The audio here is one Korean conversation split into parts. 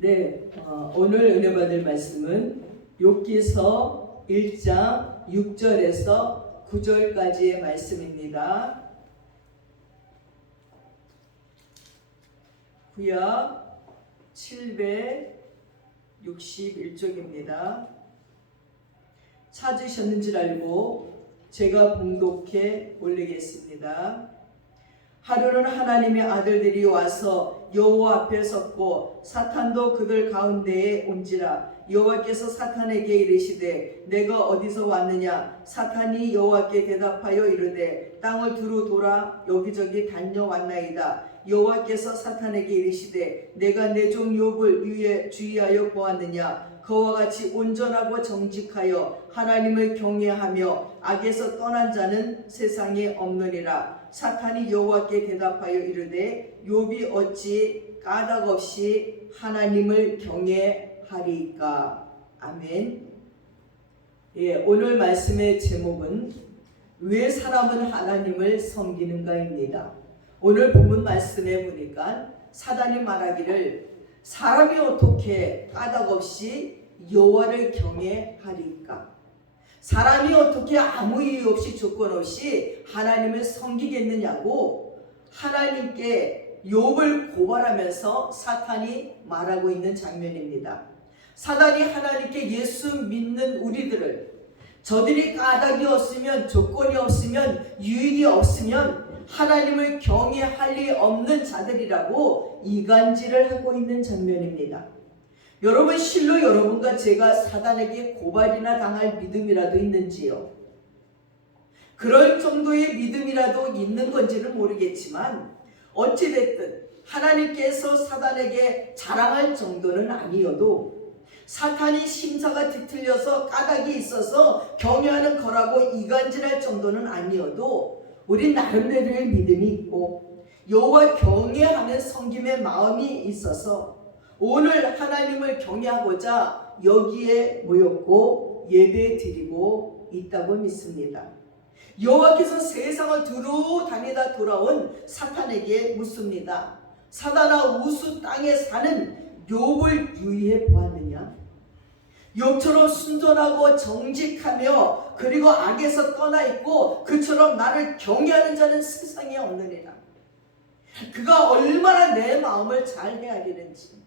네, 오늘 은혜 받을 말씀은 욥기서 1장 6절에서 9절까지의 말씀입니다. 구약 761쪽입니다. 찾으셨는 줄 알고 제가 봉독해 올리겠습니다. 하루는 하나님의 아들들이 와서 여호와 앞에 섰고 사탄도 그들 가운데에 온지라. 여호와께서 사탄에게 이르시되 내가 어디서 왔느냐? 사탄이 여호와께 대답하여 이르되 땅을 두루 돌아 여기저기 다녀왔나이다. 여호와께서 사탄에게 이르시되 내가 내 종 욥을 주의하여 보았느냐? 그와 같이 온전하고 정직하여 하나님을 경외하며 악에서 떠난 자는 세상에 없느니라. 사탄이 여호와께 대답하여 이르되 욥이 어찌 까닭없이 하나님을 경외하리까? 아멘. 오늘 말씀의 제목은 왜 사람은 하나님을 섬기는가입니다. 오늘 본문 말씀에 보니까 사단이 말하기를 사람이 어떻게 까닭없이 여호와를 경외하리까? 사람이 어떻게 아무 이유 없이 조건 없이 하나님을 섬기겠느냐고 하나님께 욥을 고발하면서 사탄이 말하고 있는 장면입니다. 사단이 하나님께 예수 믿는 우리들을 저들이 까닭이 없으면, 조건이 없으면, 유익이 없으면 하나님을 경외할 리 없는 자들이라고 이간질을 하고 있는 장면입니다. 여러분, 실로 여러분과 제가 사단에게 고발이나 당할 믿음이라도 있는지요? 그럴 정도의 믿음이라도 있는 건지는 모르겠지만 어찌됐든 하나님께서 사단에게 자랑할 정도는 아니어도 사탄이 심사가 뒤틀려서 까닭이 있어서 경외하는 거라고 이간질할 정도는 아니어도 우리 나름대로의 믿음이 있고 여호와 경외하는 섬김의 마음이 있어서 오늘 하나님을 경외하고자 여기에 모였고 예배 드리고 있다고 믿습니다. 여호와께서 세상을 두루 다니다 돌아온 사탄에게 묻습니다. 사단아, 우수 땅에 사는 욥을 유의해 보았느냐? 욥처럼 순전하고 정직하며 그리고 악에서 떠나 있고 그처럼 나를 경외하는 자는 세상에 없느니라. 그가 얼마나 내 마음을 잘 헤아리는지.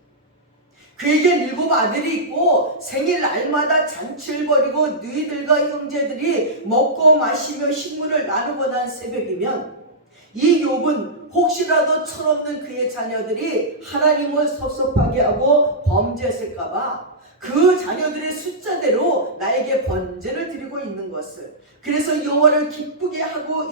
그에게 7 아들이 있고 생일 날마다 잔치를 벌이고 너희들과 형제들이 먹고 마시며 식물을 나누고 난 새벽이면 이 욥은 혹시라도 철없는 그의 자녀들이 하나님을 섭섭하게 하고 범죄했을까봐 그 자녀들의 숫자대로 나에게 번제를 드리고 있는 것을, 그래서 여호와를 기쁘게 하려고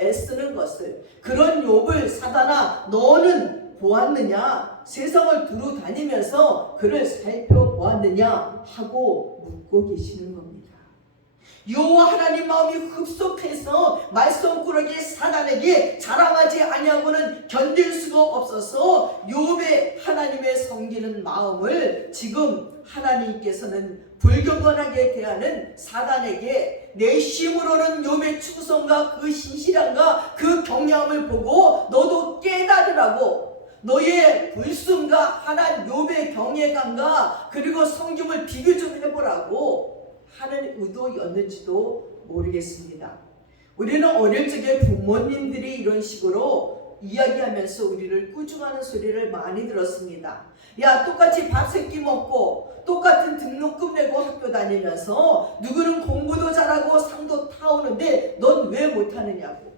애쓰는 것을, 그런 욥을 사단아 너는 보았느냐? 세상을 두루 다니면서 그를 살펴보았느냐? 하고 묻고 계시는 겁니다. 여호와 하나님 마음이 흡속해서 말썽꾸러기 사단에게 자랑하지 아니하고는 견딜 수가 없어서 욥의 하나님의 섬기는 마음을 지금 하나님께서는 불경건하게 대하는 사단에게 내심으로는 욥의 충성과 그 신실함과 그 경외함을 보고 너도 깨달으라고, 너의 불순과 하나님 욥의 경외감과 그리고 섬김을 비교 좀 해보라고 하는 의도였는지도 모르겠습니다. 우리는 어릴 적에 부모님들이 이런 식으로 이야기하면서 우리를 꾸중하는 소리를 많이 들었습니다. 야, 똑같이 밥 세끼 먹고 똑같은 등록금 내고 학교 다니면서 누구는 공부도 잘하고 상도 타오는데 넌 왜 못하느냐고.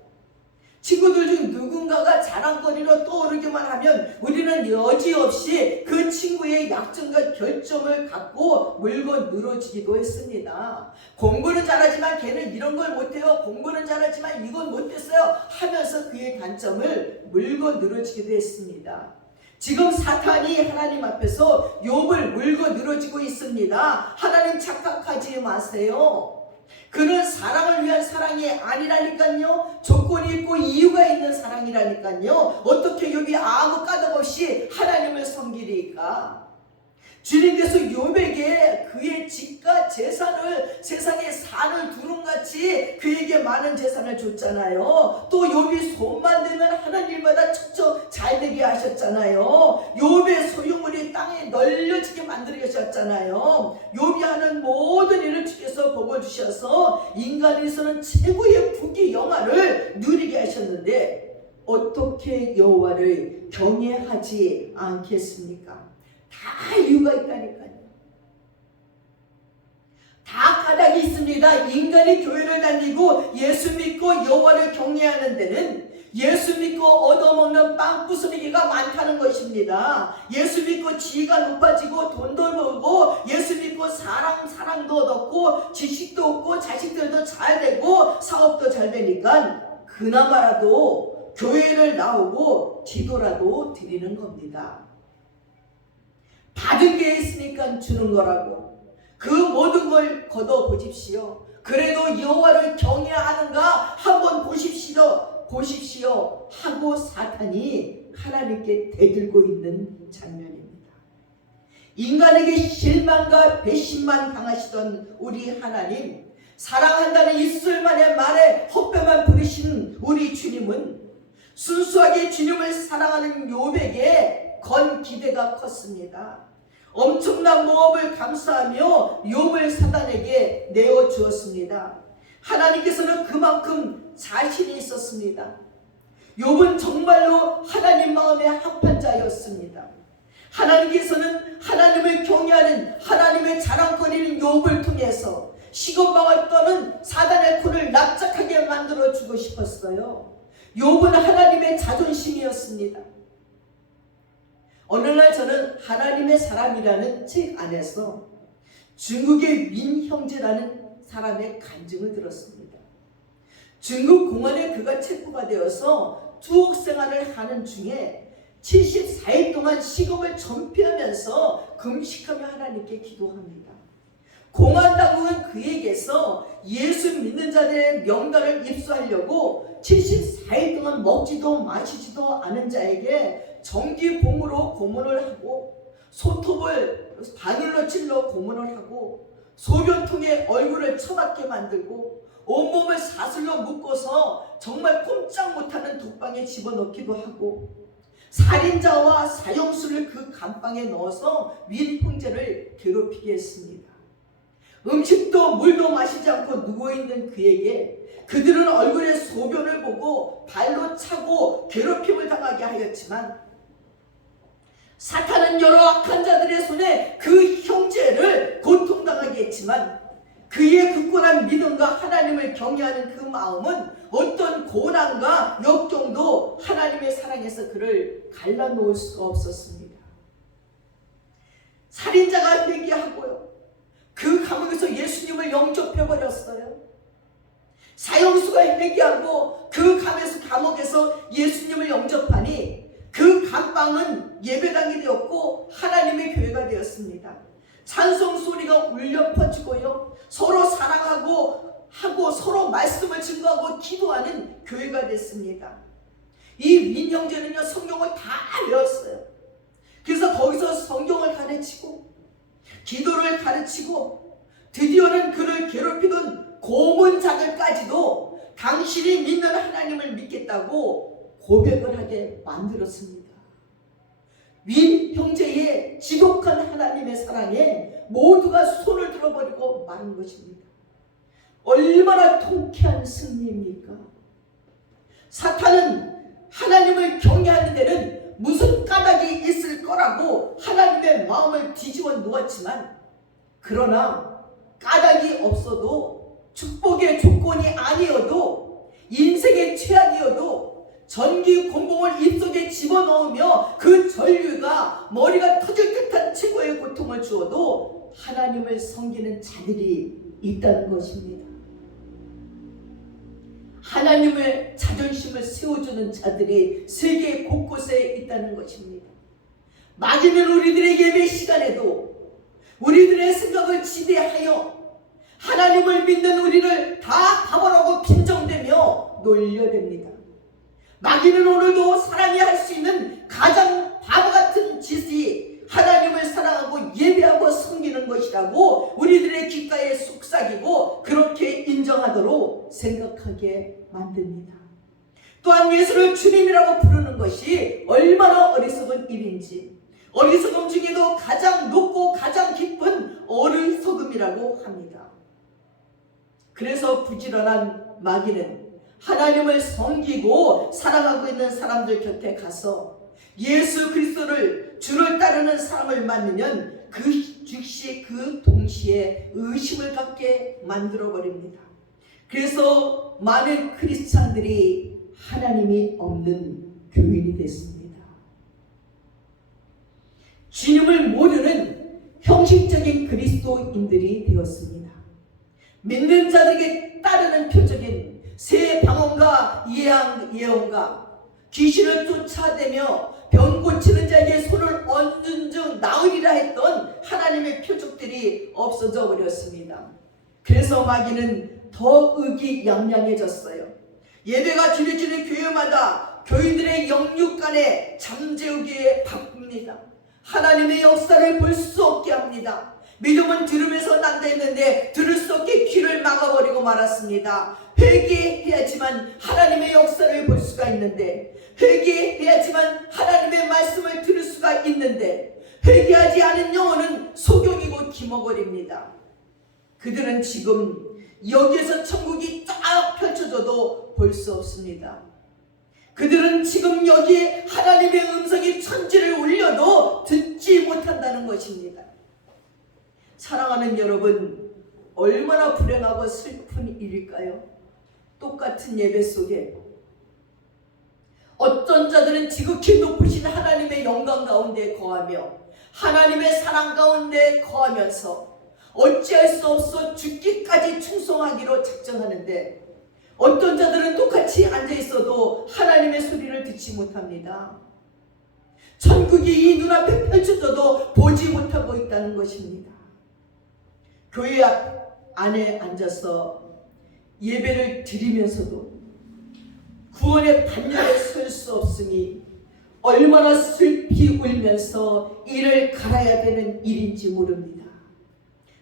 친구들 중 누군가가 자랑거리로 떠오르기만 하면 우리는 여지없이 그 친구의 약점과 결점을 갖고 물고 늘어지기도 했습니다. 공부는 잘하지만 걔는 이런 걸 못해요. 공부는 잘하지만 이건 못했어요. 하면서 그의 단점을 물고 늘어지기도 했습니다. 지금 사탄이 하나님 앞에서 욥을 물고 늘어지고 있습니다. 하나님 착각하지 마세요. 그는 사랑을 위한 사랑이 아니라니까요. 조건이 있고 이유가 있는 사랑이라니까요. 어떻게 욥이 아무 까닭 없이 하나님을 섬기리까? 주님께서 욥에게 그의 집과 재산을, 세상의 산을 두rum같이 그에게 많은 재산을 줬잖아요. 또 욥이 손만 대면 하는 일마다 척척 잘 되게 하셨잖아요. 욥의 소유물이 만들어졌잖아요. 욥이 하는 모든 일을 주께서 복을 주셔서 인간에서는 최고의 부귀 영화를 누리게 하셨는데 어떻게 여호와를 경외하지 않겠습니까? 다 이유가 있다니까요. 다 까닭이 있습니다. 인간이 교회를 다니고 예수 믿고 여호와를 경외하는 데는 예수 믿고 얻어먹는 빵부스러기가 많다는 것입니다. 예수 믿고 지위가 높아지고 돈도 벌고 예수 믿고 사랑도 얻었고 지식도 얻고 자식들도 잘 되고 사업도 잘 되니까 그나마라도 교회를 나오고 기도라도 드리는 겁니다. 받은 게 있으니까 주는 거라고. 그 모든 걸 걷어보십시오. 그래도 여호와를 경외하는가 한번 보십시오 하고 사탄이 하나님께 대들고 있는 장면입니다. 인간에게 실망과 배신만 당하시던 우리 하나님, 사랑한다는 이슬만의 말에 헛배만 부르신 우리 주님은 순수하게 주님을 사랑하는 욥에게 건 기대가 컸습니다. 엄청난 모험을 감수하며 욥을 사단에게 내어주었습니다. 하나님께서는 그만큼 자신이 있었습니다. 욥은 정말로 하나님 마음에 합한 자였습니다. 하나님께서는 하나님을 경외하는 하나님의 자랑거리는 욥을 통해서 시건방을 떠는 사단의 코를 납작하게 만들어주고 싶었어요. 욥은 하나님의 자존심이었습니다. 어느 날 저는 하나님의 사람이라는 책 안에서 중국의 민 형제라는 사람의 간증을 들었습니다. 중국 공안에 그가 체포가 되어서 투옥 생활을 하는 중에 74일 동안 식음을 전폐하면서 금식하며 하나님께 기도합니다. 공안 당국은 그에게서 예수 믿는 자들의 명단을 입수하려고 74일 동안 먹지도 마시지도 않은 자에게 정기봉으로 고문을 하고 손톱을 바늘로 찔러 고문을 하고 소변통에 얼굴을 처박게 만들고 온몸을 사슬로 묶어서 정말 꼼짝 못하는 독방에 집어넣기도 하고 살인자와 사형수를 그 감방에 넣어서 민 형제를 괴롭히게 했습니다. 음식도 물도 마시지 않고 누워있는 그에게 그들은 얼굴에 소변을 보고 발로 차고 괴롭힘을 당하게 하였지만 사탄은 여러 악한 자들의 손에 그 형제를 고통당하게 했지만 그의 굳건한 믿음과 하나님을 경외하는 그 마음은 어떤 고난과 역경도 하나님의 사랑에서 그를 갈라놓을 수가 없었습니다. 살인자가 회개하고요. 그 감옥에서 예수님을 영접해버렸어요. 사형수가 회개하고 그 감옥에서 예수님을 영접하니 그 감방은 예배당이 되었고 하나님의 교회가 되었습니다. 찬송 소리가 울려 퍼지고요. 서로 사랑하고 서로 말씀을 증거하고 기도하는 교회가 됐습니다. 이 민형제는요 성경을 다 외웠어요. 그래서 거기서 성경을 가르치고 기도를 가르치고 드디어는 그를 괴롭히던 고문자들까지도 당신이 믿는 하나님을 믿겠다고 고백을 하게 만들었습니다. 윈 형제의 지독한 하나님의 사랑에 모두가 손을 들어버리고 마는 것입니다. 얼마나 통쾌한 승리입니까? 사탄은 하나님을 경외하는 데는 무슨 까닭이 있을 거라고 하나님의 마음을 뒤집어 놓았지만 그러나 까닭이 없어도 축복의 조건이 아니어도 인생의 최악이어도 전기 곤봉을 입속에 집어넣으며 그 전류가 머리가 터질 듯한 최고의 고통을 주어도 하나님을 섬기는 자들이 있다는 것입니다. 하나님의 자존심을 세워주는 자들이 세계 곳곳에 있다는 것입니다. 마귀는 우리들의 예배 시간에도 우리들의 생각을 지배하여 하나님을 믿는 우리를 다 바보라고 빈정대며 놀려댑니다. 마귀는 오늘도 사람이 할 수 있는 가장 바보 같은 짓이 하나님을 사랑하고 예배하고 섬기는 것이라고 우리들의 귓가에 속삭이고 그렇게 인정하도록 생각하게 만듭니다. 또한 예수를 주님이라고 부르는 것이 얼마나 어리석은 일인지 어리석음 중에도 가장 높고 가장 깊은 어리석음이라고 합니다. 그래서 부지런한 마귀는 하나님을 섬기고 사랑하고 있는 사람들 곁에 가서 예수 그리스도를 주를 따르는 사람을 만나면 그 즉시 그 동시에 의심을 갖게 만들어버립니다. 그래서 많은 크리스찬들이 하나님이 없는 교인이 됐습니다. 주님을 모르는 형식적인 그리스도인들이 되었습니다. 믿는 자들에게 따르는 표적인 새 방언과 예언과 귀신을 쫓아대며 병 고치는 자에게 손을 얹은 즉 나으리라 했던 하나님의 표적들이 없어져 버렸습니다. 그래서 마귀는 더 의기양양해졌어요. 예배가 드려지는 교회마다 교인들의 영육간에 잠재우기에 바쁩니다. 하나님의 역사를 볼 수 없게 합니다. 믿음은 들으면서 난다 했는데 들을 수 없게 귀를 막아버리고 말았습니다. 회개해야지만 하나님의 역사를 볼 수가 있는데, 회개해야지만 하나님의 말씀을 들을 수가 있는데, 회개하지 않은 영혼은 소경이고 기머거립니다. 그들은 지금 여기에서 천국이 쫙 펼쳐져도 볼 수 없습니다. 그들은 지금 여기에 하나님의 음성이 천지를 울려도 듣지 못한다는 것입니다. 사랑하는 여러분, 얼마나 불행하고 슬픈 일일까요? 똑같은 예배 속에 어떤 자들은 지극히 높으신 하나님의 영광 가운데 거하며 하나님의 사랑 가운데 거하면서 어찌할 수 없어 죽기까지 충성하기로 작정하는데, 어떤 자들은 똑같이 앉아있어도 하나님의 소리를 듣지 못합니다. 천국이 이 눈앞에 펼쳐져도 보지 못하고 있다는 것입니다. 교회 안에 앉아서 예배를 드리면서도 구원의 반열에 설 수 없으니 얼마나 슬피 울면서 이를 갈아야 되는 일인지 모릅니다.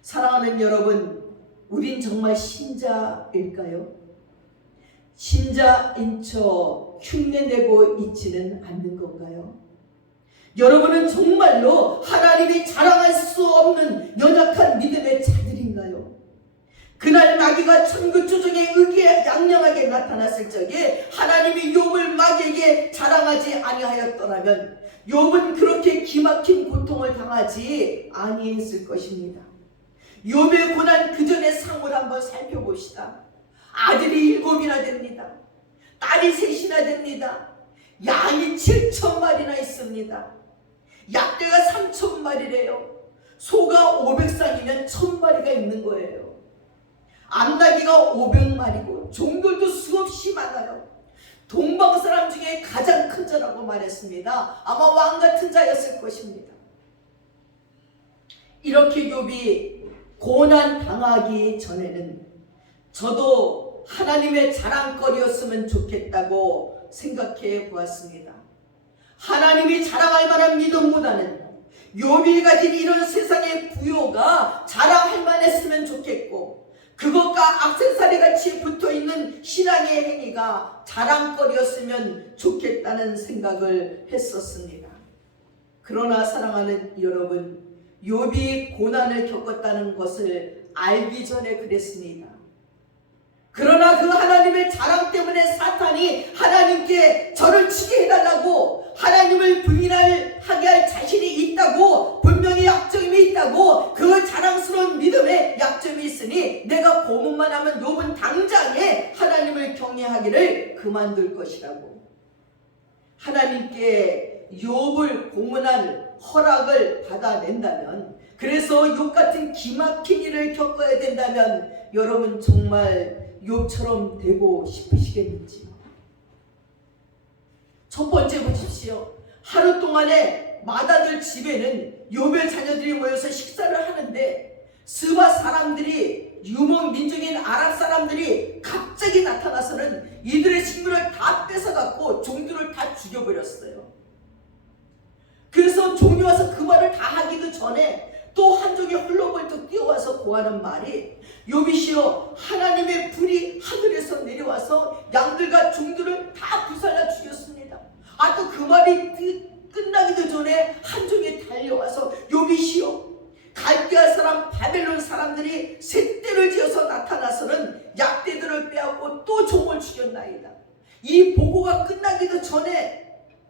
사랑하는 여러분, 우린 정말 신자일까요? 신자인 척 흉내내고 있지는 않는 건가요? 여러분은 정말로 하나님이 자랑할 수 없는 연약한 믿음의 자들인가요? 그날 마귀가 천국조정에 의기양양하게 나타났을 적에 하나님이 욥을 마귀에게 자랑하지 아니하였더라면 욥은 그렇게 기막힌 고통을 당하지 아니했을 것입니다. 욥의 고난 그 전의 상을 한번 살펴봅시다. 아들이 7이나 됩니다. 딸이 3이나 됩니다. 양이 7,000마리나 있습니다. 약대가 3,000마리래요. 소가 500쌍이면 1,000마리가 있는 거예요. 암나귀가 500마리고 종들도 수없이 많아요. 동방 사람 중에 가장 큰 자라고 말했습니다. 아마 왕 같은 자였을 것입니다. 이렇게 욥이 고난 당하기 전에는 저도 하나님의 자랑거리였으면 좋겠다고 생각해 보았습니다. 하나님이 자랑할 만한 믿음보다는 욥이 가진 이런 세상의 부요가 자랑할 만했으면 좋겠고, 그것과 악세사리같이 붙어있는 신앙의 행위가 자랑거리였으면 좋겠다는 생각을 했었습니다. 그러나 사랑하는 여러분, 욥이 고난을 겪었다는 것을 알기 전에 그랬습니다. 그러나 그 하나님의 자랑 때문에 사탄이 하나님께 저를 치게 해달라고, 하나님을 부인하게 할 자신이 있다고, 분명히 약점이 있다고, 그 자랑스러운 믿음에 약점이 있으니 내가 고문만 하면 욥은 당장에 하나님을 경외하기를 그만둘 것이라고, 하나님께 욥을 고문할 허락을 받아낸다면, 그래서 욥 같은 기막힌 일을 겪어야 된다면 여러분 정말 욥처럼 되고 싶으시겠는지요? 첫 번째 보십시오. 하루 동안에 마다들 집에는 욥의 자녀들이 모여서 식사를 하는데 스바 사람들이, 유목 민족인 아랍 사람들이 갑자기 나타나서는 이들의 식물을 다 뺏어갖고 종들을 다 죽여버렸어요. 그래서 종이 와서 그 말을 다 하기도 전에 또 한 종이 헐렁벌떡 뛰어와서 고하는 말이, 욥이시여, 하나님의 불이 하늘에서 내려와서 양들과 종들을 다 불살라 죽였습니다. 또 그 말이 끝나기도 전에 한종이 달려와서 욥이시여, 갈대아 사람 바벨론 사람들이 셋대를 지어서 나타나서는 약대들을 빼앗고 또 종을 죽였나이다. 이 보고가 끝나기도 전에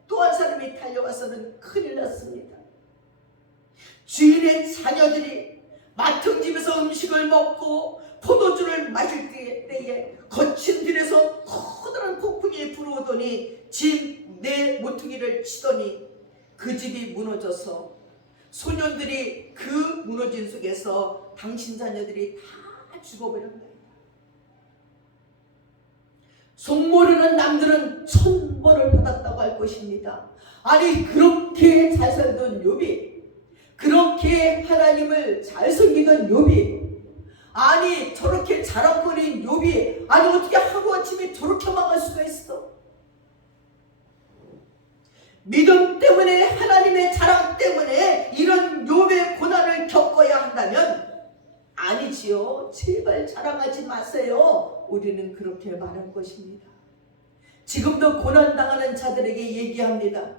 또 한 사람이 달려와서는 큰일 났습니다. 주인의 자녀들이 맡은 집에서 음식을 먹고 포도주를 마실 때에 거친 들에서 커다란 폭풍이 불어오더니 집 내 모퉁이를 치더니 그 집이 무너져서 소년들이 그 무너진 속에서 당신 자녀들이 다 죽어버렸나이다. 속 모르는 남들은 천벌을 받았다고 할 것입니다. 아니, 그렇게 잘 살던 욥이, 그렇게 하나님을 잘 섬기던 욥이, 아니 저렇게 자랑거리인 욥이, 아니 어떻게 하루아침에 저렇게 망할 수가 있어? 믿음 때문에, 하나님의 자랑 때문에 이런 욥의 고난을 겪어야 한다면 아니지요. 제발 자랑하지 마세요. 우리는 그렇게 말할 것입니다. 지금도 고난당하는 자들에게 얘기합니다.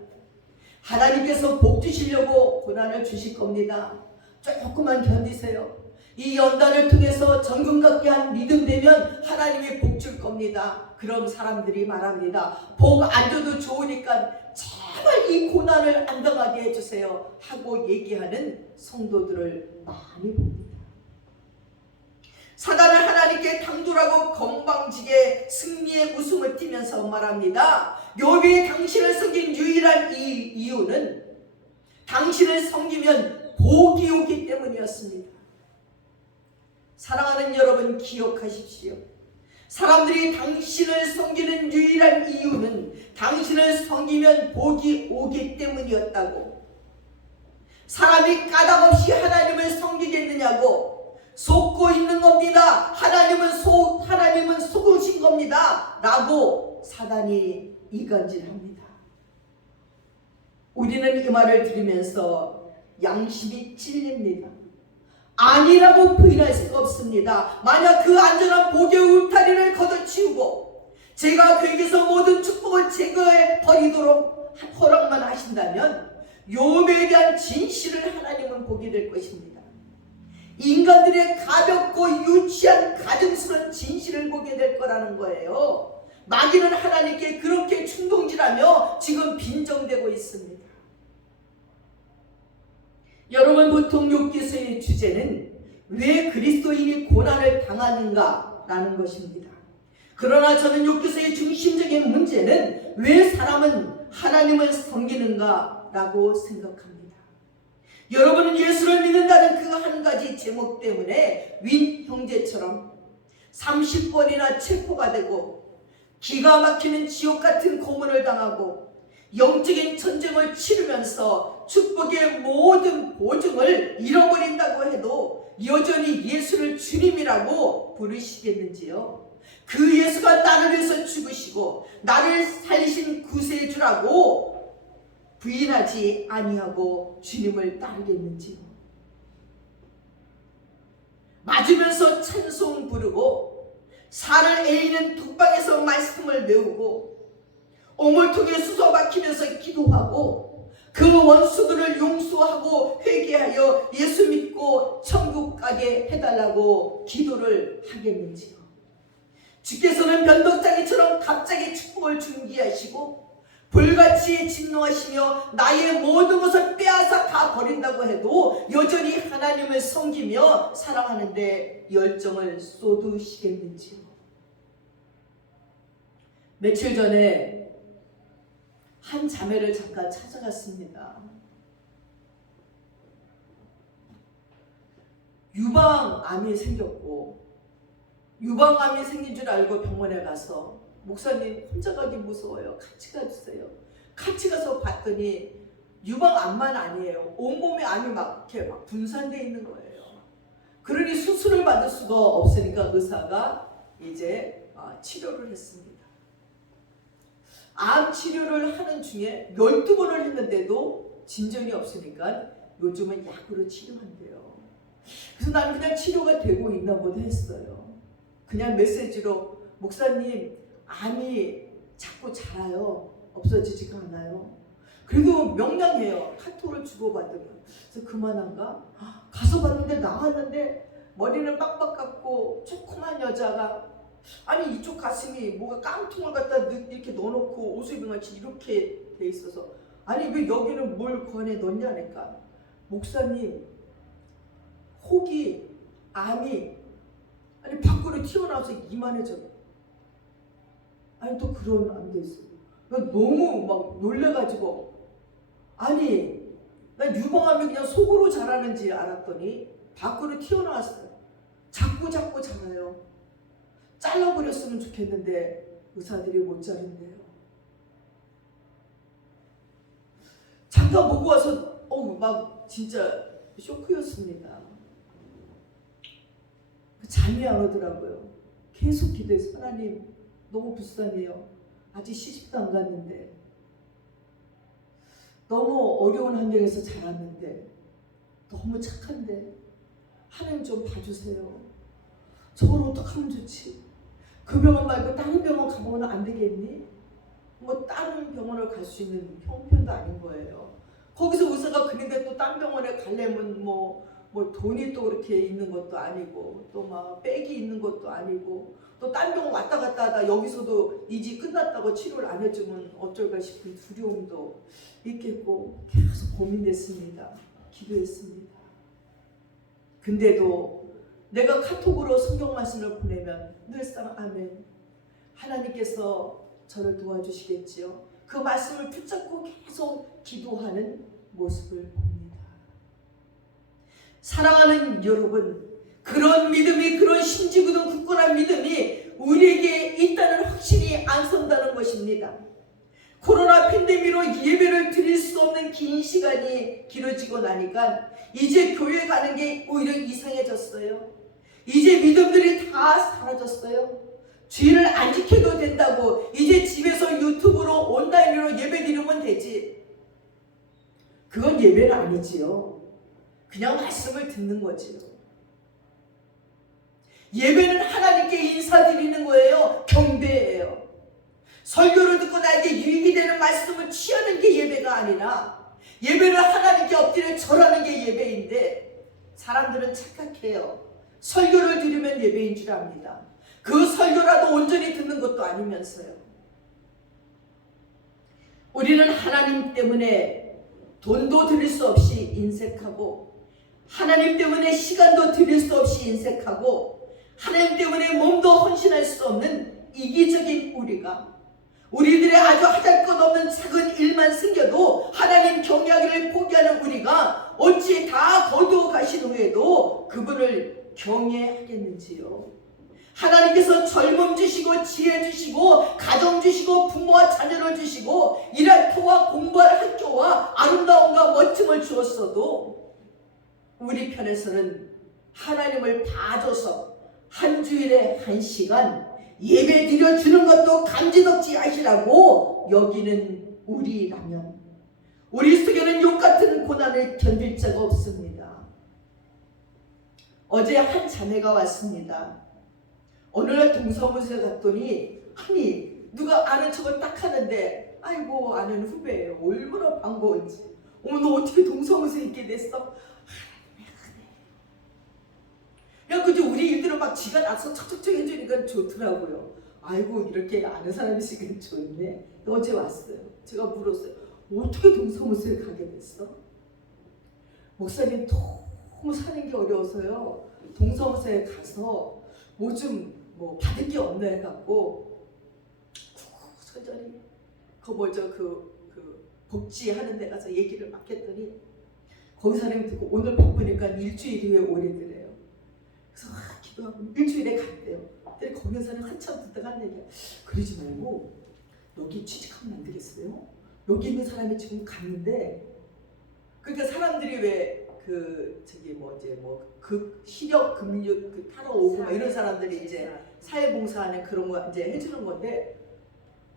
하나님께서 복 주시려고 고난을 주실 겁니다. 조금만 견디세요. 이 연단을 통해서 정금 갖게 한 믿음 되면 하나님이 복 줄 겁니다. 그럼 사람들이 말합니다. 복 안 줘도 좋으니까 제발 이 고난을 안 당하게 해주세요 하고 얘기하는 성도들을 많이 봅니다. 사단은 하나님께 당돌하고 건방지게 승리의 웃음을 띠면서 말합니다. 욥이 당신을 섬긴 유일한 이유는 당신을 섬기면 복이 오기 때문이었습니다. 사랑하는 여러분, 기억하십시오. 사람들이 당신을 섬기는 유일한 이유는 당신을 섬기면 복이 오기 때문이었다고. 사람이 까닭없이 하나님을 섬기겠느냐고 속고 있는 겁니다. 하나님은 속으신 겁니다 라고 사단이 이간질합니다. 우리는 이 말을 들으면서 양심이 찔립니다. 아니라고 부인할 수가 없습니다. 만약 그 안전한 복의 울타리를 걷어치우고 제가 그에게서 모든 축복을 제거해 버리도록 허락만 하신다면 욥에 대한 진실을 하나님은 보게 될 것입니다. 인간들의 가볍고 유치한 가증스러운 진실을 보게 될 거라는 거예요. 마귀는 하나님께 그렇게 충동질하며 지금 빈정되고 있습니다. 여러분, 보통 욥기서의 주제는 왜 그리스도인이 고난을 당하는가 라는 것입니다. 그러나 저는 욥기서의 중심적인 문제는 왜 사람은 하나님을 섬기는가 라고 생각합니다. 여러분은 예수를 믿는다는 그 한 가지 제목 때문에 윈 형제처럼 30번이나 체포가 되고 기가 막히는 지옥 같은 고문을 당하고 영적인 전쟁을 치르면서 축복의 모든 보증을 잃어버린다고 해도 여전히 예수를 주님이라고 부르시겠는지요? 그 예수가 나를 위해서 죽으시고 나를 살리신 구세주라고 부인하지 아니하고 주님을 따르겠는지요? 맞으면서 찬송 부르고 살을 에이는 독방에서 말씀을 배우고 오물통에 수소 박히면서 기도하고 그 원수들을 용서하고 회개하여 예수 믿고 천국 가게 해달라고 기도를 하겠는지요? 주께서는 변덕장이처럼 갑자기 축복을 중지하시고 불같이 진노하시며 나의 모든 것을 빼앗아 다 버린다고 해도 여전히 하나님을 섬기며 사랑하는데 열정을 쏟으시겠는지요? 며칠 전에 한 자매를 잠깐 찾아갔습니다. 유방암이 생겼고 유방암이 생긴 줄 알고 병원에 가서 목사님 혼자 가기 무서워요. 같이 가주세요. 같이 가서 봤더니 유방암만 아니에요. 온몸에 암이 막 이렇게 막 분산되어 있는 거예요. 그러니 수술을 받을 수가 없으니까 의사가 이제 치료를 했습니다. 암 치료를 하는 중에 12번을 했는데도 진전이 없으니까 요즘은 약으로 치료한대요. 그래서 나는 그냥 치료가 되고 있나 보다 했어요. 그냥 메시지로 목사님 암이 자꾸 자라요. 없어지지가 않아요. 그래도 명랑해요. 카톡을 주고받으면. 그래서 그만한가? 가서 봤는데 나왔는데 머리는 빡빡 깎고 조그만 여자가 아니 이쪽 가슴이 뭐가 깡통을 갖다 이렇게 넣어놓고 오수빈같이 이렇게 돼 있어서 아니 왜 여기는 뭘 그 안에 넣냐니까 목사님 혹이 암이 아니 밖으로 튀어나와서 이만해져요. 아니 또 그런 암도 있어요. 너무 막 놀래가지고 아니 나 유방암이 그냥 속으로 자라는지 알았더니 밖으로 튀어나왔어요. 자꾸 자라요. 잘라버렸으면 좋겠는데 의사들이 못 자른대요. 잠깐 보고 와서 막 진짜 쇼크였습니다. 잠이 안 오더라고요. 계속 기도해서 하나님 너무 불쌍해요. 아직 시집도 안 갔는데 너무 어려운 환경에서 자랐는데 너무 착한데 하나님 좀 봐주세요. 저걸 어떡하면 좋지? 그 병원 말고 다른 병원 가보면 안 되겠니? 뭐 다른 병원을 갈 수 있는 형편도 아닌 거예요. 거기서 의사가 그런데 또 딴 병원에 가려면 뭐 돈이 또 그렇게 있는 것도 아니고 또 막 백이 있는 것도 아니고 또 딴 병원 왔다 갔다 하다 여기서도 이지 끝났다고 치료를 안 해주면 어쩔까 싶은 두려움도 있겠고 계속 고민됐습니다. 기도했습니다. 근데도 내가 카톡으로 성경 말씀을 보내면 늘상 아멘 하나님께서 저를 도와주시겠지요. 그 말씀을 붙잡고 계속 기도하는 모습을 봅니다. 사랑하는 여러분, 그런 믿음이 그런 심지구든 굳건한 믿음이 우리에게 있다는 확신이 안 선다는 것입니다. 코로나 팬데믹으로 예배를 드릴 수 없는 긴 시간이 길어지고 나니까 이제 교회 가는 게 오히려 이상해졌어요. 이제 믿음들이 다 사라졌어요. 주일을 안 지켜도 된다고 이제 집에서 유튜브로 온라인으로 예배 드리면 되지. 그건 예배가 아니지요. 그냥 말씀을 듣는 거지요. 예배는 하나님께 인사드리는 거예요. 경배예요. 설교를 듣고 나에게 유익이 되는 말씀을 취하는 게 예배가 아니라 예배는 하나님께 엎드려 절하는 게 예배인데 사람들은 착각해요. 설교를 들으면 예배인 줄 압니다. 그 설교라도 온전히 듣는 것도 아니면서요. 우리는 하나님 때문에 돈도 드릴 수 없이 인색하고 하나님 때문에 시간도 드릴 수 없이 인색하고 하나님 때문에 몸도 헌신할 수 없는 이기적인 우리들의 아주 하잘것없는 작은 일만 생겨도 하나님 경외하기를 포기하는 우리가 어찌 다 거두어 가신 후에도 그분을 경외하겠는지요. 하나님께서 젊음 주시고 지혜 주시고 가정 주시고 부모와 자녀를 주시고 일할 터와 공부할 학교와 아름다움과 멋짐을 주었어도 우리 편에서는 하나님을 봐줘서 한 주일에 1시간 예배 드려주는 것도 감지덕지 하시라고 여기는 우리라면 우리 속에는 욕같은 고난을 견딜 자가 없습니다. 어제 한 자매가 왔습니다. 어느 날 동사무소에 갔더니 아니 누가 아는 척을 딱 하는데 아이고 아는 후배예요. 얼마나 반가운지. 너 어떻게 동사무소에 있게 됐어? 야, 그죠? 우리 일들은 막 지가 나서 척척척 해주니까 좋더라고요. 아이고, 이렇게 아는 사람이 있으니까 좋네. 어제 왔어요. 제가 물었어요. 어떻게 동사무소에 가게 됐어? 목사님 너무 사는 게 어려워서요. 동사무소에 가서 뭐 받을 게 없나 해갖고 천천히 그 복지하는 데 가서 얘기를 막 했더니 거기 사람이 듣고 오늘 바쁘니까 일주일 후에 오래더래요. 그래서 기도하고 일주일에 갔대요. 근데 거기 사람이 한참 듣다가 한 얘기야. 그러지 말고 여기 취직하면 안 되겠어요? 여기 있는 사람이 지금 갔는데 그러니까 사람들이 왜 시력 근육 타러 오고 막 이런 사람들이 이제 사회봉사하는 그런 거 이제 해주는 건데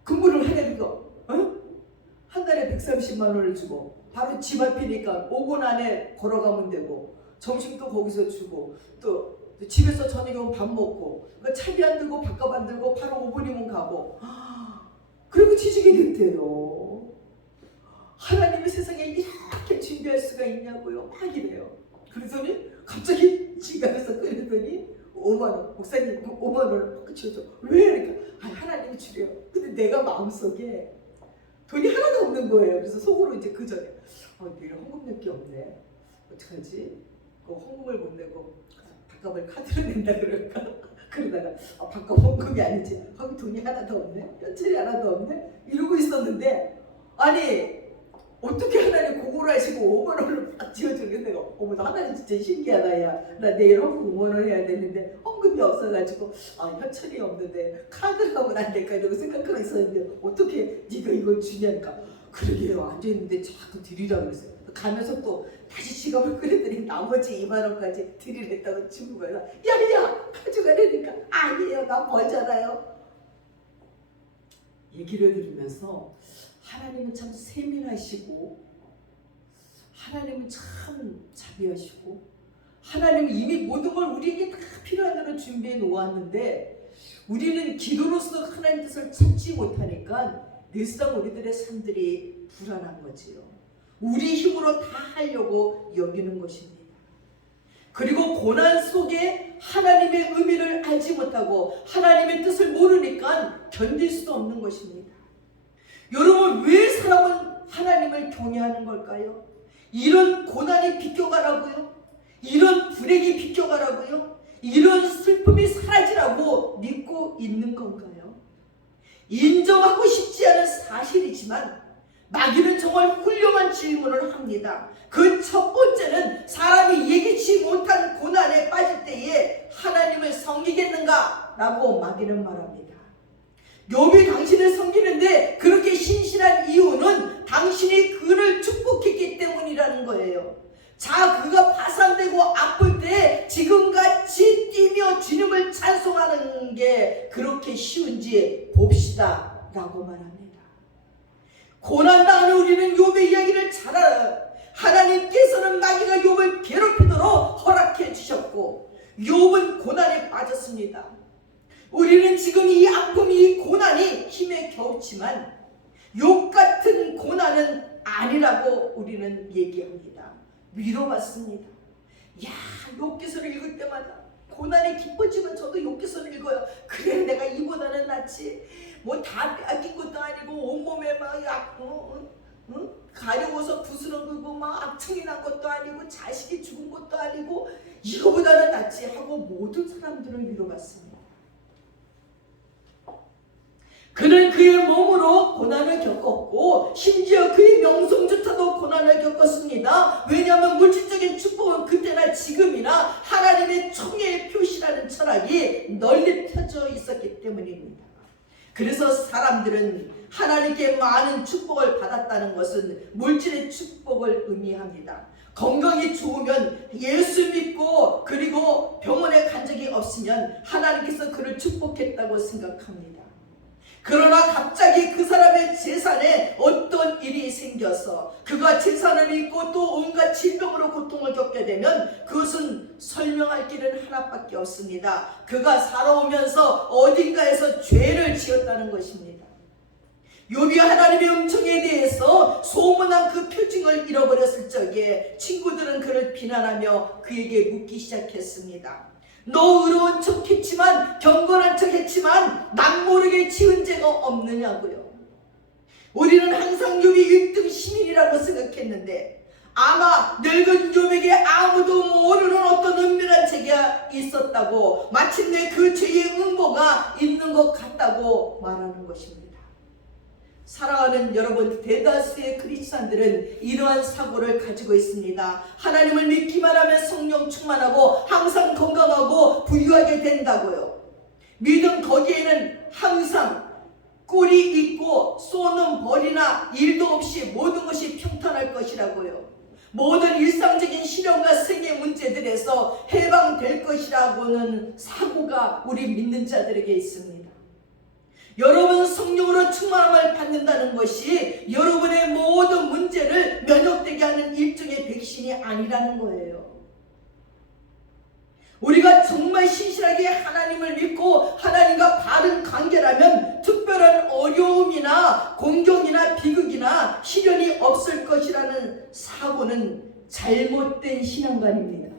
근무를 하려니까 한 달에 130만 원을 주고 바로 집 앞이니까 5분 안에 걸어가면 되고 점심도 거기서 주고 또 집에서 저녁에 오면 밥 먹고 차비 안 들고 밥값 안 들고 바로 5분이면 가고 그리고 취직이 됐대요. 하나님의 세상에 이렇게 준비할 수가 있냐고요. 막 이래요. 그러더니 갑자기 지갑에서 꺼내더니 5만원, 목사님 5만원을 붙여줘. 왜? 이러니까 하나님이 주래요. 근데 내가 마음속에 돈이 하나도 없는 거예요. 그래서 속으로 이제 그 전에 내가 헌금 낼 게 없네. 어떡하지? 그 헌금을 못 내고 밥값을 카드로 낸다 그럴까? 그러다가 밥값 헌금이 아니지. 거기 돈이 하나도 없네. 현찰이 하나도 없네. 이러고 있었는데 아니 어떻게 하나님 그걸 하시고 5만 원을 딱 지어주는 내가 어머 나 하나님 진짜 신기하다 야. 나 내일 헌금 5만 원 해야 되는데 헌금이 없어가지고 현찰이 없는데 카드로 하면 안 될까 이러고 생각하고 있었는데 어떻게 네가 이걸 주냐니까 그러게요 앉아있는데 자꾸 드리라고 그랬어요. 가면서 또 다시 지갑을 꺼내더니 나머지 2만 원까지 드리랬다고 주는 거야. 야야 가져가려니까 아니에요 나 벌잖아요. 얘기를 들으면서 하나님은 참 세밀하시고 하나님은 참 자비하시고 하나님은 이미 모든 걸 우리에게 다 필요한 대로 준비해 놓았는데 우리는 기도로서 하나님 뜻을 찾지 못하니까 늘상 우리들의 삶들이 불안한 거지요. 우리 힘으로 다 하려고 여기는 것입니다. 그리고 고난 속에 하나님의 의미를 알지 못하고 하나님의 뜻을 모르니까 견딜 수도 없는 것입니다. 여러분 왜 사람은 하나님을 경외하는 걸까요? 이런 고난이 비껴가라고요? 이런 불행이 비껴가라고요? 이런 슬픔이 사라지라고 믿고 있는 건가요? 인정하고 싶지 않은 사실이지만 마귀는 정말 훌륭한 질문을 합니다. 그 첫 번째는 사람이 예기치 못한 고난에 빠질 때에 하나님을 섬기겠는가? 라고 마귀는 말합니다. 욥이 당신을 섬기는데 그렇게 신실한 이유는 당신이 그를 축복했기 때문이라는 거예요. 자, 그가 파산되고 아플 때 지금같이 뛰며 주님을 찬송하는 게 그렇게 쉬운지 봅시다 라고 말합니다. 고난당하는 우리는 욥의 이야기를 잘 알아요. 하나님께서는 마귀가 욥을 괴롭히도록 허락해 주셨고 욥은 고난에 빠졌습니다. 우리는 지금 이 아픔, 이 고난이 힘에 겨웠지만 욥 같은 고난은 아니라고 우리는 얘기합니다. 위로받습니다. 야, 욥기서를 읽을 때마다 고난이 기뻐지면 저도 욥기서를 읽어요. 그래 내가 이보다는 낫지. 뭐 다 빼앗긴 것도 아니고 온몸에 막 가려워서 부스러기고 막 악청이 난 것도 아니고 자식이 죽은 것도 아니고 이거보다는 낫지 하고 모든 사람들을 위로받습니다. 그는 그의 몸으로 고난을 겪었고 심지어 그의 명성조차도 고난을 겪었습니다. 왜냐하면 물질적인 축복은 그때나 지금이나 하나님의 총애의 표시라는 철학이 널리 펴져 있었기 때문입니다. 그래서 사람들은 하나님께 많은 축복을 받았다는 것은 물질의 축복을 의미합니다. 건강이 좋으면 예수 믿고 그리고 병원에 간 적이 없으면 하나님께서 그를 축복했다고 생각합니다. 그러나 갑자기 그 사람의 재산에 어떤 일이 생겨서 그가 재산을 잃고 또 온갖 질병으로 고통을 겪게 되면 그것은 설명할 길은 하나밖에 없습니다. 그가 살아오면서 어딘가에서 죄를 지었다는 것입니다. 욥이 하나님의 음성에 대해서 소문난 그 표징을 잃어버렸을 적에 친구들은 그를 비난하며 그에게 묻기 시작했습니다. 너 의로운 척 했지만 경건한 척 했지만 남 모르게 지은 죄가 없느냐고요. 우리는 항상 욥이 1등 시민이라고 생각했는데 아마 늙은 욥에게 아무도 모르는 어떤 은밀한 죄가 있었다고 마침내 그 죄의 응보가 있는 것 같다고 말하는 것입니다. 사랑하는 여러분, 대다수의 크리스찬들은 이러한 사고를 가지고 있습니다. 하나님을 믿기만 하면 성령 충만하고 항상 건강하고 부유하게 된다고요. 믿음 거기에는 항상 꿀이 있고 쏘는 벌이나 일도 없이 모든 것이 평탄할 것이라고요. 모든 일상적인 시련과 생의 문제들에서 해방될 것이라고는 사고가 우리 믿는 자들에게 있습니다. 여러분 성령으로 충만함을 받는다는 것이 여러분의 모든 문제를 면역되게 하는 일종의 백신이 아니라는 거예요. 우리가 정말 신실하게 하나님을 믿고 하나님과 바른 관계라면 특별한 어려움이나 공경이나 비극이나 시련이 없을 것이라는 사고는 잘못된 신앙관입니다.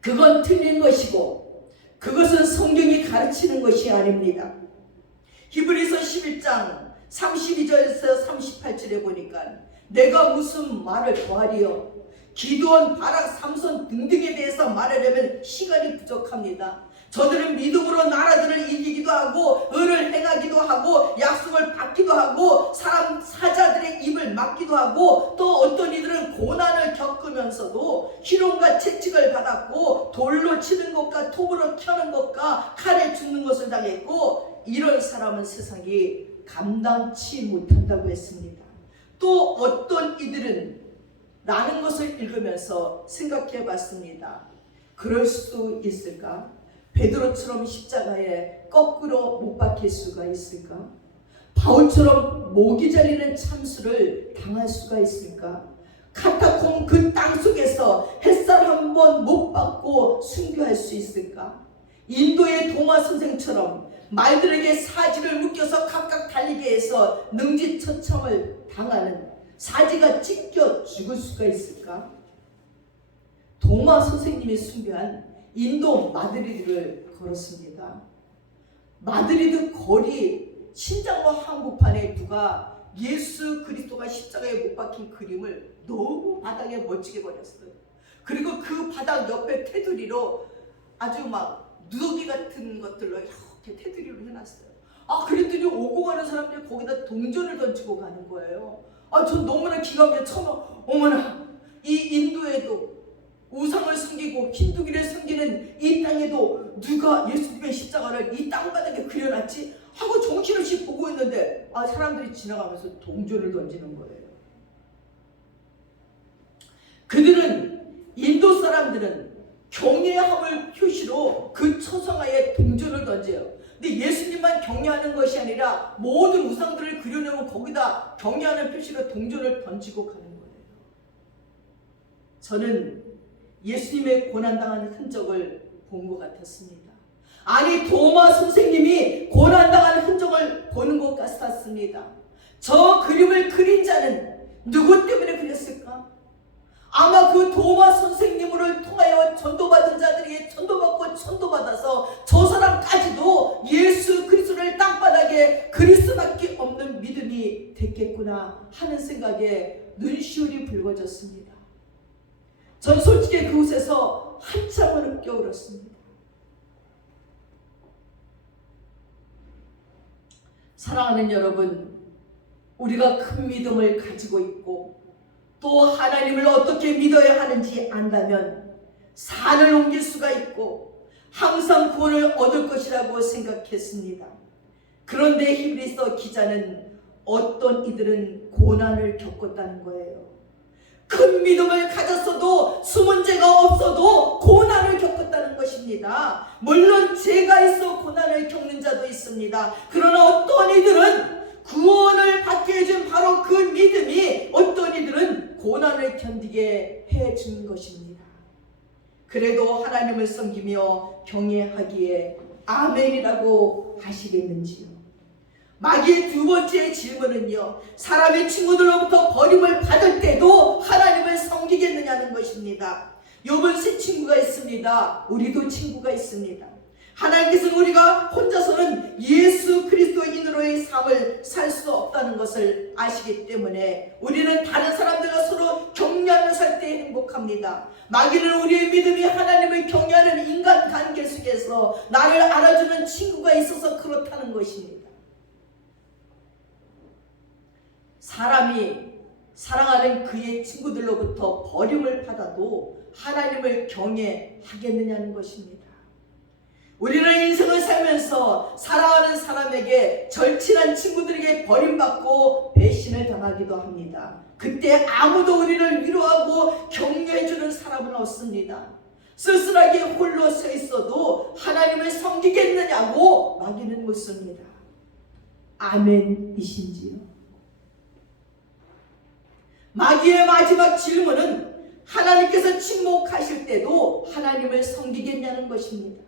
그건 틀린 것이고 그것은 성경이 가르치는 것이 아닙니다. 히브리서 11장 32절에서 38절에 보니까 내가 무슨 말을 더하리요? 기드온, 바락, 삼손 등등에 대해서 말하려면 시간이 부족합니다. 저들은 믿음으로 나라들을 이기기도 하고 의를 행하기도 하고 약속을 받기도 하고 사자들의 입을 막기도 하고 또 어떤 이들은 고난을 겪으면서도 희롱과 채찍을 받았고 돌로 치는 것과 톱으로 켜는 것과 칼에 죽는 것을 당했고 이런 사람은 세상이 감당치 못한다고 했습니다. 또 어떤 이들은 라는 것을 읽으면서 생각해 봤습니다. 그럴 수 있을까? 베드로처럼 십자가에 거꾸로 못 박힐 수가 있을까? 바울처럼 목이 잘리는 참수를 당할 수가 있을까? 카타콤 그 땅속에서 햇살 한 번 못 받고 순교할 수 있을까? 인도의 도마 선생처럼 말들에게 사지를 묶여서 각각 달리게 해서 능지처참을 당하는 사지가 찢겨 죽을 수가 있을까? 도마 선생님이 순교한 인도 마드리드를 걸었습니다. 마드리드 거리 신장로 한복판에 누가 예수 그리스도가 십자가에 못 박힌 그림을 너무 바닥에 멋지게 그렸어요. 그리고 그 바닥 옆에 테두리로 아주 막 누더기 같은 것들로 이렇게 테두리로 해놨어요. 그랬더니 오고 가는 사람들이 거기다 동전을 던지고 가는 거예요. 전 너무나 기가 막혀. 처음 어머나, 이 인도에도 우상을 숨기고 힌두교를 숨기는 이 땅에도 누가 예수님의 십자가를 이 땅바닥에 그려놨지? 하고 정신없이 보고 있는데 사람들이 지나가면서 동전을 던지는 거예요. 그들은 인도 사람들은 경외함을 표시로 그 초상화에 동전을 던져요. 근데 예수님만 경외하는 것이 아니라 모든 우상들을 그려내면 거기다 경외하는 표시로 동전을 던지고 가는 거예요. 저는 예수님의 고난당한 흔적을 본 것 같았습니다. 아니, 도마 선생님이 고난당한 흔적을 보는 것 같았습니다. 저 그림을 그린 자는 누구 때문에 그렸을까? 아마 그 도마 선생님을 통하여 전도받은 자들에게 전도받고 전도받아서 저 사람까지도 예수 그리스도를 땅바닥에 그릴 수밖에 없는 믿음이 됐겠구나 하는 생각에 눈시울이 붉어졌습니다. 전 솔직히 그곳에서 한참을 껴울었습니다. 사랑하는 여러분, 우리가 큰 믿음을 가지고 있고 또 하나님을 어떻게 믿어야 하는지 안다면 산을 옮길 수가 있고 항상 구원을 얻을 것이라고 생각했습니다. 그런데 히브리서 기자는 어떤 이들은 고난을 겪었다는 거예요. 큰 믿음을 가졌어도 수문제가 없어도 고난을 겪었다는 것입니다. 물론 죄가 있어 고난을 겪는 자도 있습니다. 그러나 어떤 이들은 구원을 받게 해준 바로 그 믿음이 어떤 이들은 고난을 견디게 해준 것입니다. 그래도 하나님을 섬기며 경외하기에 아멘이라고 하시겠는지요? 마귀의 두 번째 질문은요, 사람의 친구들로부터 버림을 받을 때도 하나님을 섬기겠느냐는 것입니다. 욥은 세 친구가 있습니다. 우리도 친구가 있습니다. 하나님께서는 우리가 혼자서는 예수 그리스도인으로의 삶을 살 수 없다는 것을 아시기 때문에 우리는 다른 사람들과 서로 격려하며 살 때 행복합니다. 마귀는 우리의 믿음이 하나님을 경외하는 인간관계 속에서 나를 알아주는 친구가 있어서 그렇다는 것입니다. 사람이 사랑하는 그의 친구들로부터 버림을 받아도 하나님을 경외하겠느냐는 것입니다. 우리는 인생을 살면서 사랑하는 사람에게 절친한 친구들에게 버림받고 배신을 당하기도 합니다. 그때 아무도 우리를 위로하고 격려해주는 사람은 없습니다. 쓸쓸하게 홀로 서 있어도 하나님을 섬기겠느냐고 마귀는 묻습니다. 아멘이신지요? 마귀의 마지막 질문은 하나님 하나님께서 침묵하실 때도 하나님을 섬기겠냐는 것입니다.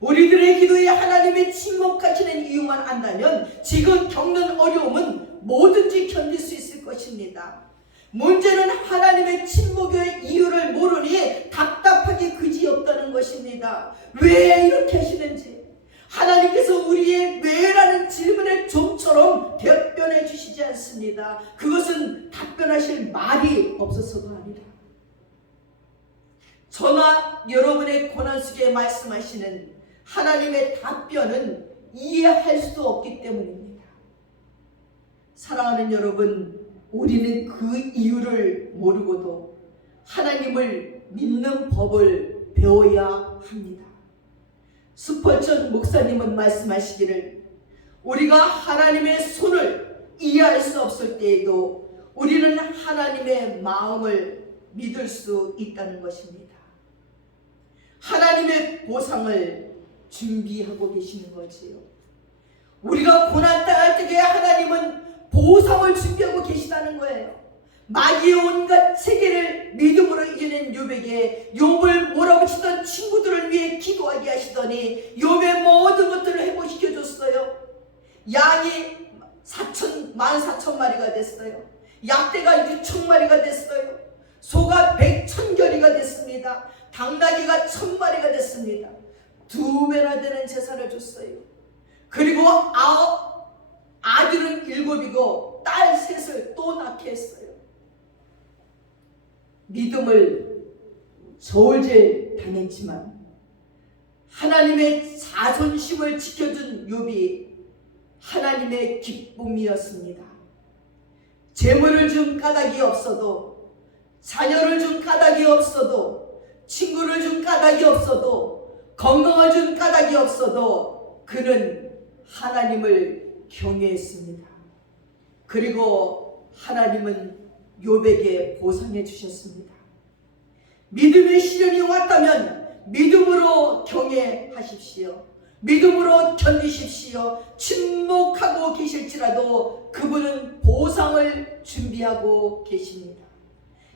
우리들의 기도에 하나님의 침묵하시는 이유만 안다면 지금 겪는 어려움은 뭐든지 견딜 수 있을 것입니다. 문제는 하나님의 침묵의 이유를 모르니 답답하게 그지없다는 것입니다. 왜 이렇게 하시는지, 하나님께서 우리의 왜라는 질문의 좀처럼 답변해 주시지 않습니다. 그것은 답변하실 말이 없어서가 아니라 저나 여러분의 고난 속에 말씀하시는 하나님의 답변은 이해할 수 없기 때문입니다. 사랑하는 여러분, 우리는 그 이유를 모르고도 하나님을 믿는 법을 배워야 합니다. 스펄전 목사님은 말씀하시기를, 우리가 하나님의 손을 이해할 수 없을 때에도 우리는 하나님의 마음을 믿을 수 있다는 것입니다. 하나님의 보상을 준비하고 계시는 거지요. 우리가 고난 당할 때에 하나님은 보상을 준비하고 계시다는 거예요. 마귀의 온갖 세계를 믿음으로 이겨낸 욥에게 욥을 몰아붙이던 친구들을 위해 기도하게 하시더니 욥의 모든 것들을 회복시켜줬어요. 양이 14,000마리가 됐어요. 약대가 6,000마리가 됐어요. 소가 100,000결이가 됐습니다. 당나귀가 1,000마리가 됐습니다. 2배나 되는 재산을 줬어요. 그리고 아들은 7이고 딸 3을 또 낳게 했어요. 믿음을 저울질 당했지만 하나님의 자존심을 지켜준 욥이 하나님의 기쁨이었습니다. 재물을 준 까닭이 없어도, 자녀를 준 까닭이 없어도, 친구를 준 까닭이 없어도, 건강을 준 까닭이 없어도 그는 하나님을 경외했습니다. 그리고 하나님은 욥에게 보상해 주셨습니다. 믿음의 시련이 왔다면 믿음으로 경외하십시오. 믿음으로 견디십시오. 침묵하고 계실지라도 그분은 보상을 준비하고 계십니다.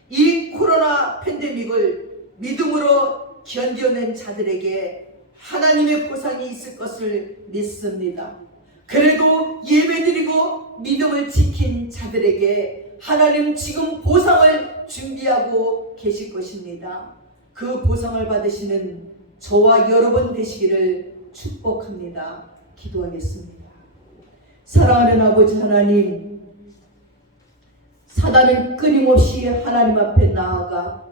이 코로나 팬데믹을 믿음으로 견뎌낸 자들에게 하나님의 보상이 있을 것을 믿습니다. 그래도 예배드리고 믿음을 지킨 자들에게 하나님 지금 보상을 준비하고 계실 것입니다. 그 보상을 받으시는 저와 여러분 되시기를 축복합니다. 기도하겠습니다. 사랑하는 아버지 하나님, 사단은 끊임없이 하나님 앞에 나아가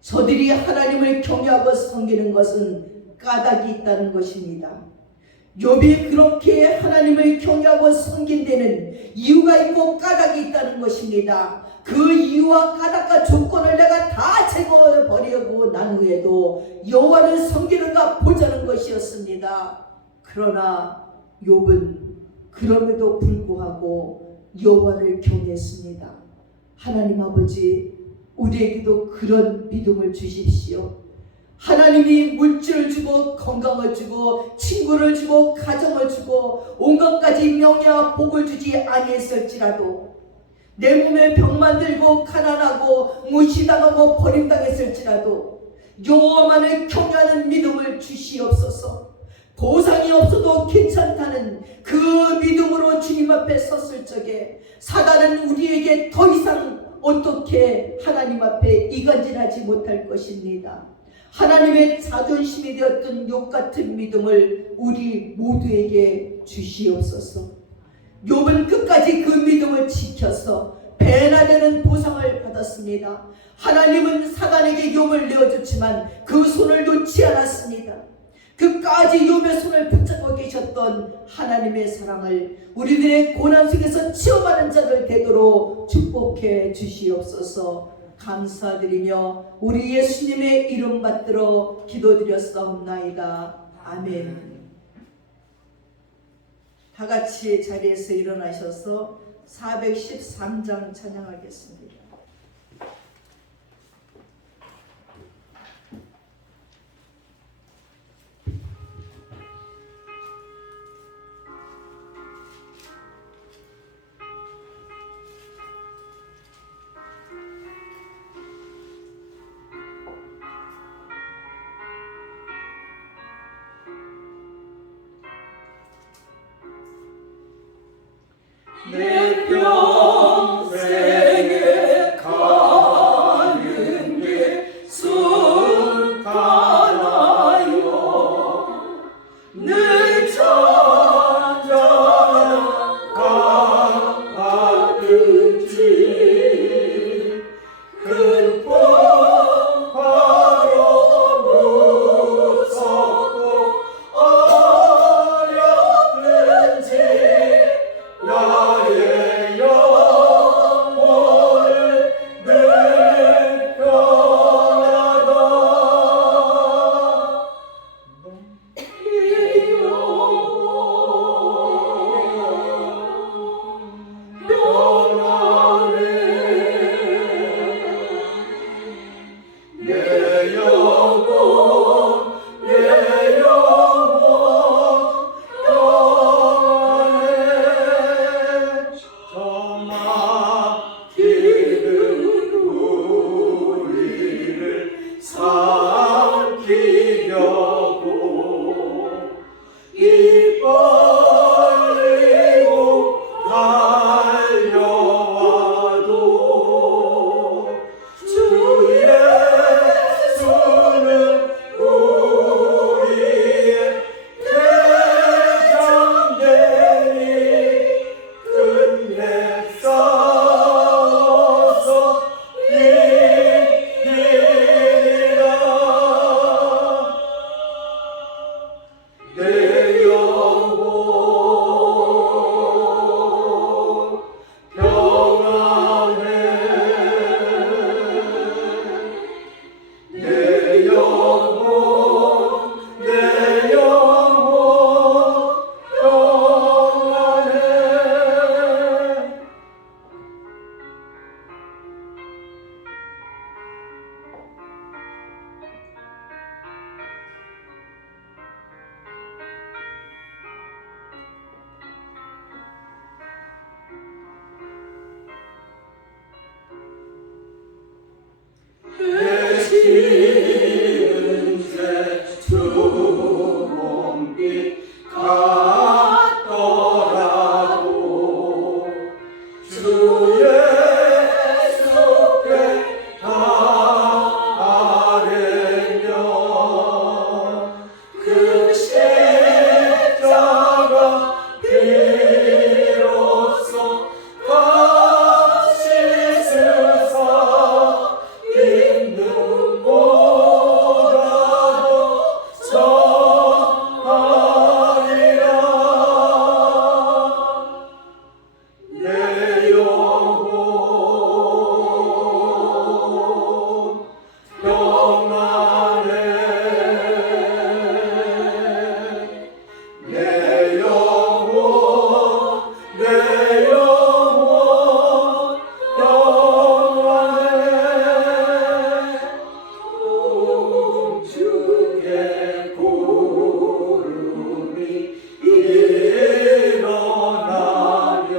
저들이 하나님을 경외하고 섬기는 것은 까닭이 있다는 것입니다. 욥이 그렇게 하나님을 경외하고 섬긴 데는 이유가 있고 까닭이 있다는 것입니다. 그 이유와 까닭과 조건을 내가 다 제거해버리고 난 후에도 여호와를 섬기는가 보자는 것이었습니다. 그러나 욥은 그럼에도 불구하고 여호와를 경외했습니다. 하나님 아버지, 우리에게도 그런 믿음을 주십시오. 하나님이 물질을 주고 건강을 주고 친구를 주고 가정을 주고 온갖 가지 명예와 복을 주지 아니했을지라도, 내 몸에 병만 들고 가난하고 무시당하고 버림당했을지라도 여호와만을 경외하는 믿음을 주시옵소서. 보상이 없어도 괜찮다는 그 믿음으로 주님 앞에 섰을 적에 사단은 우리에게 더 이상 어떻게 하나님 앞에 이간질하지 못할 것입니다. 하나님의 자존심이 되었던 욥 같은 믿음을 우리 모두에게 주시옵소서. 욥은 끝까지 그 믿음을 지켜서 배나 되는 보상을 받았습니다. 하나님은 사단에게 욥을 내어줬지만 그 손을 놓지 않았습니다. 끝까지 욥의 손을 붙잡고 계셨던 하나님의 사랑을 우리들의 고난 속에서 체험하는 자들 되도록 축복해 주시옵소서. 감사드리며 우리 예수님의 이름 받들어 기도드렸사옵나이다. 아멘. 다 같이 자리에서 일어나셔서 413장 찬양하겠습니다. 내 평생에 가는 게 순탄하여 늘 찾아가 가든지 큰 풍파로 무섭고 어렵든지 나의 영혼을 늘 평하다 이 영혼 평안해 내 영혼 내 영혼 평안해 저 막히는 우리를 삼키려고 입 벌리고 달려와도 주 예수는 우리의 대장되니 끝내 싸워서 이기리라 내 영혼 평안해 내 영혼 내 영혼 평안해 내 지은 죄두 몸빛 같더라도 주 예수께 다 아뢰며 그 십자가 비로소 다 씻으사 있는 보다도 정하리라 내 영혼 평안해 내 영혼 내 영혼 평안해 동중에 구름이 일어나며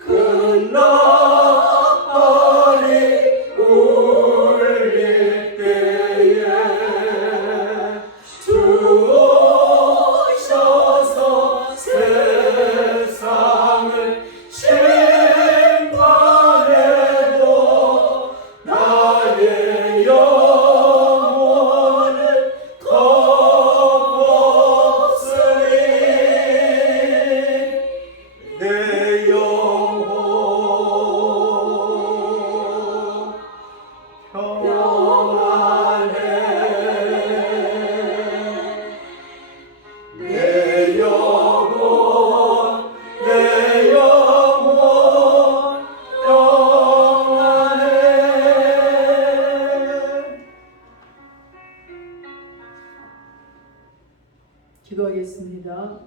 큰 나팔이 울릴 때에 주 오셔서 세상을 심판해도 나의 영혼을 덮었으니 내 영혼 평안해 내 영혼 내 영혼 평안해 기도하겠습니다.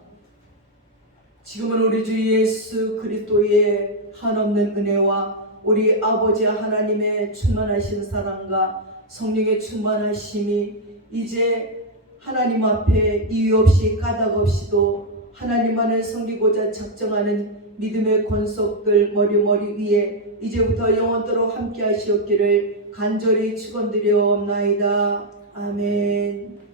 지금은 우리 주 예수 그리스도의 한없는 은혜와 우리 아버지 하나님의 충만하신 사랑과 성령의 충만하심이 이제 하나님 앞에 이유 없이 까닭 없이도 하나님만을 섬기고자 작정하는 믿음의 권속들 머리 위에 이제부터 영원토록 함께 하시옵기를 간절히 축원드려옵나이다. 아멘.